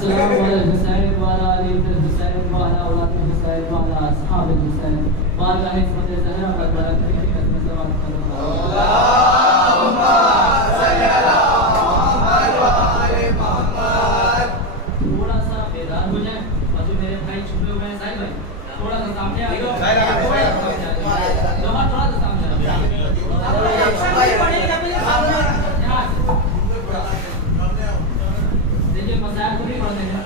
अस्सलामु अलैहि हुसैन व अला आलि हुसैन व अला औलाद हुसैन व अला असहाब हुसैन बारगाह इस्मत ज़हरा पर बरकत की खिदमत में सवाल करो अल्लाहुम्मा सल्ली अला मुहम्मद व आलि मुहम्मद। थोड़ा सा बेदार हो जाए और जो मेरे भाई छुपे हुए हैं साहिल भाई थोड़ा सा सामने आ जाओ, थोड़ा सा सामने आ जाओ। मसाइल को भी पढ़ते हैं,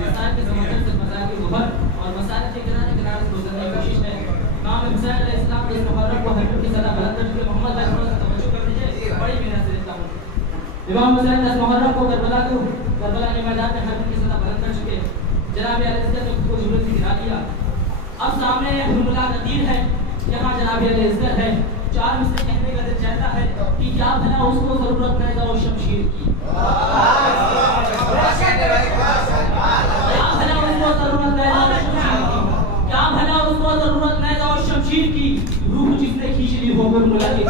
मसाइल के समर्थन से मसाइल की उभर और मसाइल के किनारे किनारे से गुजरने की कोशिश है। इमाम हुसैन अलैहिस्सलाम के इस मुहर्रम को हजरत की सदा बुलंद करके मोहम्मद भाई थोड़ा सा तवज्जो कर दीजिए, बड़ी मेहनत से लिखता हूं। इमाम हुसैन इस मुहर्रम को करबला के मैदान में हजरत की सदा बुलंद कर चुके, जनाब अली-इज़्ज़त ने खुद को जुमले से गिरा दिया। अब सामने हुरमुला नदीर है, यहां जनाब अली-इज़्ज़त है। चार मिसरे कहने का दिल चाहता है कि क्या भला उसको जरूरत है जाओ शमशीर की, क्या भला उसको जरूरत है जाओ शमशीर की, रूह जिसने खींच ली हो हुरमुला की।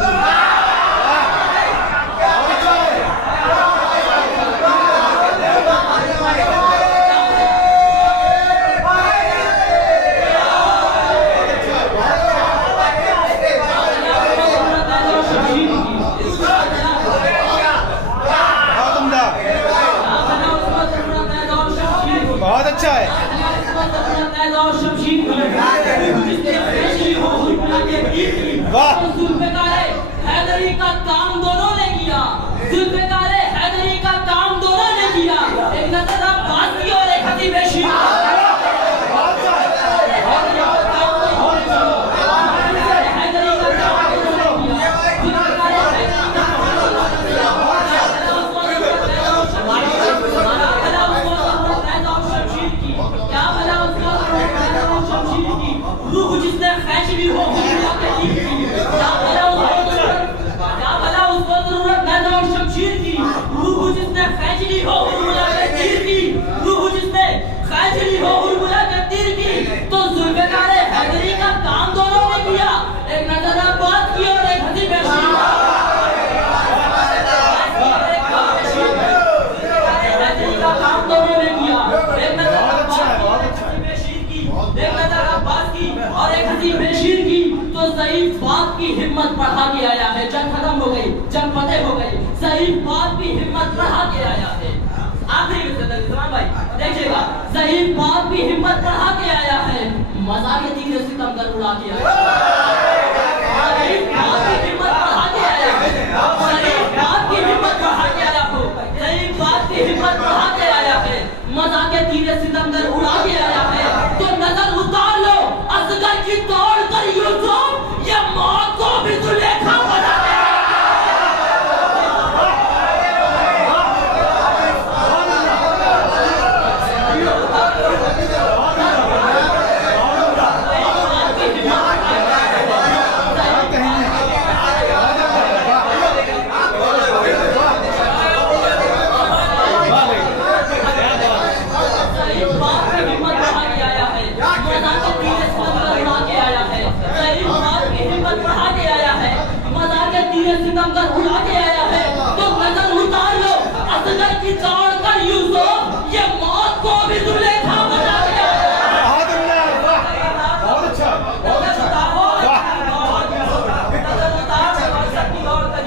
बहुत अच्छा है। वाह। हैदरी का काम दोनों ने किया, जुल्फ़िकार हैदरी का काम दोनों ने किया। एक नजर अब्बास की और एक खतीब शीआ। रूह जिसने खैच ली हो हुरमुला के तीर की, क्या भला उसको जरूरत है जाओ शमशीर की। रूह जिसने खैच ली हो हुरमुला के तीर की, रूह जिसने खैच ली हो हुरमुला के तीर की। तो जुल्फ़िकार हैदरी का काम दोनों ने किया, एक नजर अब्बास की और एक खतीब शीआ। हैदरी का काम दोनों ने किया, एक नजर और एक खतीब शीर की। तो ज़ईफ़ बाप की हिम्मत बढ़ा के आया है, जंग खत्म हो गई, जंग फतेह हो गई, ज़ईफ़ बाप की हिम्मत बढ़ा के आया है। आखिरी में जमान भाई देखिएगा, ज़ईफ़ बाप की हिम्मत बढ़ा के आया है, मज़ाक़ तीर सितम कर उड़ा के आया है। ज़ईफ़ बाप की हिम्मत बढ़ा के आया है, ज़ईफ़ बाप की हिम्मत बढ़ा के आया हो, ज़ईफ़ बाप की हिम्मत बढ़ा के आया है, मज़ाक़ तीर सितम कर उड़ा के आया है। तो नजर उतार लो असगर की तोड़ कर यूसुफ, ये मौत को भी जुलेखा बना दे। सितम कर उड़ा के आया है। तो नजर उतार लो असगर की तोड़ कर यूसुफ, ये मौत को भी जुलेखा बना दिया। बहुत अच्छा, बहुत अच्छा,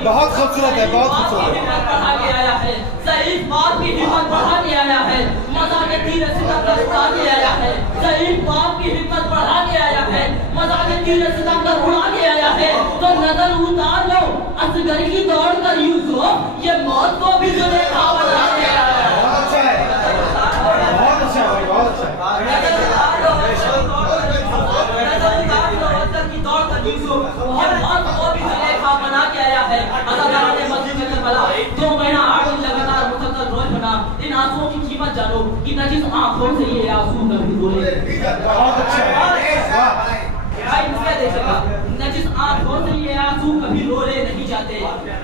बहुत खूबसूरत है, बहुत खूबसूरत। बढ़ा के आया है, ज़ईफ़ बाप की हिम्मत बढ़ा के आया है, मज़ाक़ तीर सितम कर उड़ा के आया है। ज़ईफ़ बाप की हिम्मत बढ़ा के आया है, मज़ाक़ तीर सितम कर उड़ा के आया है। तो नजर उतार लो असगर की दौड़ कर यूसुफ, ये मौत को भी जुलेखा बना के आया है। बहुत अच्छा है, बहुत अच्छा है, बहुत अच्छा है। नजर उतार लो असगर की दौड़ कर यूसुफ, ये मौत को भी जुलेखा बना के आया है। अल्लाह ताला ने मस्जिद में करबला 2 महीना 8 दिन लगातार मुसलसल रोज बना। इन आंसुओं की कीमत जानो कि न जिस आंखों से ये आंसू कभी रोले। बहुत अच्छा है, भाई इसलिए देखिएगा, न जिस आंखों से ये आंसू कभी रोले नहीं जाते,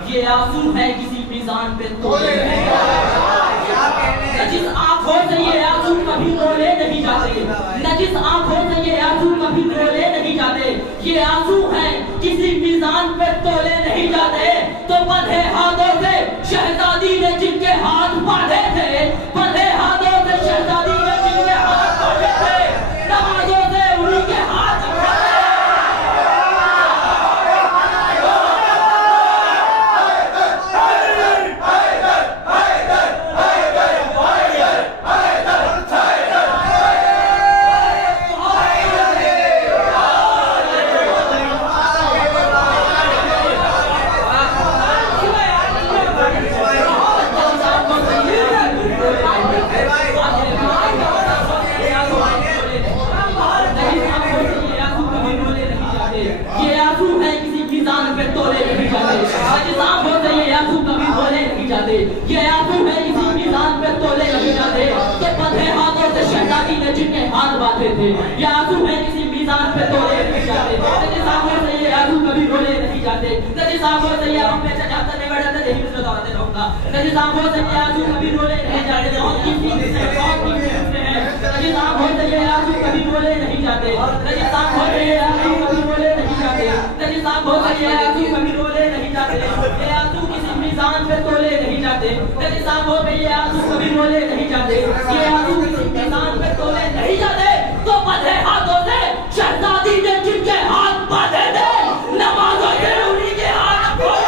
ये आंसू है किसी मीज़ान पे तोले नहीं जाते। न जिस आंखों से ये आंसू कभी रोले नहीं जाते, न जिस आंखों से ये आंसू कभी रोले नहीं जाते, ये आंसू हैं किसी मीज़ान पे तोले नहीं जाते। तो बंधे हाथों से शहजादी ने जिनके हाथ बांधे थे, बंधे हाथों बांधे थे। ये आंसू है किसी मीज़ान पे तोले नहीं जाते। नजी साहब से ये आंसू कभी रोले नहीं जाते। नजी साहब से ये हम पे जाता नहीं बैठा था यही तो दौड़ाते रहूंगा। नजी साहब से ये आंसू कभी रोले नहीं जाते। बहुत की चीज है, बहुत की चीज है। नजी साहब से ये आंसू कभी रोले नहीं जाते। नजी साहब से ये आंसू कभी रोले नहीं जाते। नजी साहब से ये आंसू कभी रोले नहीं जाते। ये आंसू किसी मीज़ान पे तोले नहीं जाते। नजी साहब से ये आंसू कभी रोले नहीं जाते। ये आंसू किसी मीज़ान पे तोले नहीं जाते। तो बंधे हाथों से शहजादी ने जिनके हाथ बांधे थे, नमाज़ों के उन्हीं के हाथ खोले।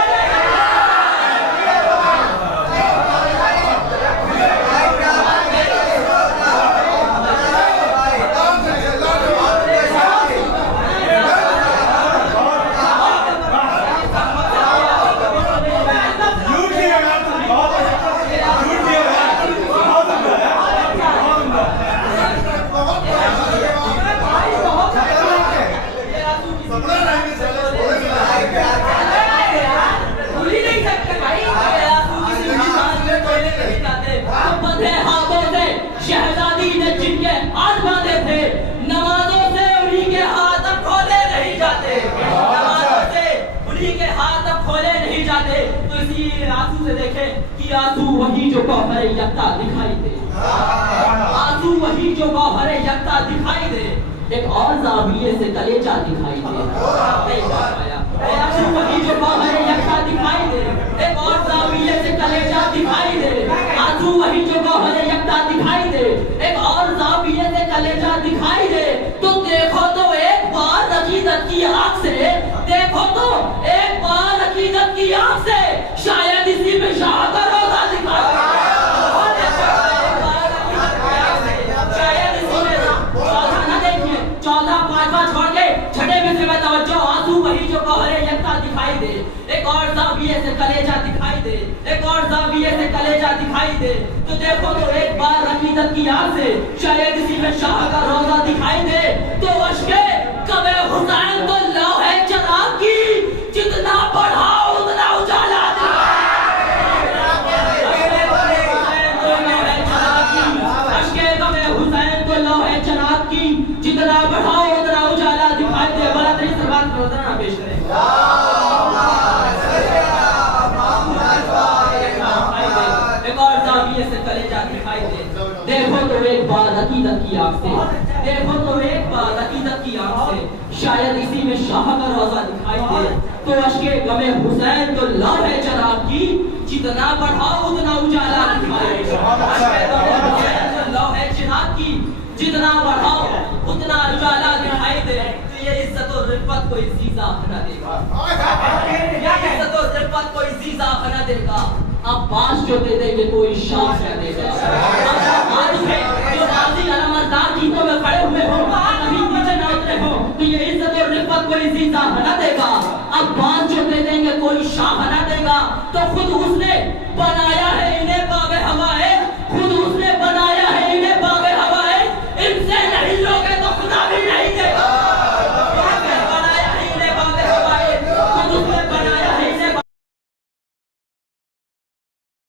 शहजादी ने जिनके हाथ बांधे थे, नमाजों से उन्हीं के हाथ अब खोले नहीं जाते। नमाजों से उन्हीं के हाथ अब खोले नहीं जाते। तो इसी आंसू से देखें कि आंसू वही जो गौहर यक्ता दिखाई दे। आंसू वही जो गौहर यक्ता दिखाई दे। एक और ज़ाविये से कलेजा दिखाई दे। आंसू वही जो गौहर यक्ता दिखाई दे। एक और ज़ाविये से कलेजा दिखाई दे। आंसू वही जो गौहर यक्ता दिखाई दे। एक और ज़ाविये से कलेजा दिखाई दे। तो देखो तो एक बार अकीदत की आंख से, देखो तो एक बार अकीदत की आंख से, शायद इसी में शाह का रोज़ा दिखाई दे। शायद इसी में चौथा न देखिए, चौथा पांचवा छोड़ के छठे में से तवज्जो। आंसू वही जो गौहर यक्ता दिखाई दे। एक और ज़ाविये से कलेजा दिखाई दे। एक और ज़ाविये से कलेजा दिखाई दे। तो देखो तो एक बार अकीदत की आंख से, शायद इसी में शाह का रोज़ा दिखाई दे। तो अश्के कबे हुसैन तो लौहे चराग की, जितना बढ़ाओ उतना उजाला अश्के कबे हुसैन तो लौहे चराग की, जितना बढ़ाओ उतना उजाला दिखाई दे। वाला तेरी सरबात में उतना ना पेश करें। एक और ज़ाविये से कलेजा दिखाई दे। देखो तो एक बार अकीदत की आंख से, देखो तो एक बार अकीदत की आंख से, शायद इसी में शाह का रोज़ा दिखाई दे। तो अश्के गमे हुसैन तो लौहे चराग की, जितना बढ़ाओ उतना उजाला दिखाई दे। अश्के गमे हुसैन तो लौहे चराग की, जितना बढ़ाओ उतना उजाला दिखाई दे। तो ये इज्जत और रिफ़त को इज़्ज़ा बना देगा। ये इज्जत और रिफ़त को इज़्ज़ा बना देगा। अब बांस जो दे देंगे कोई शाख न देगा। आज से जो गाजी अलमदार गीतों में खड़े हुए हो, कभी नीचे न उतरे हो, तो ये इज्जत और रिफ़त को इज़्ज़ा बना देगा। अब बांस जो दे देंगे कोई शाख न देगा। तो खुद उसने बनाया है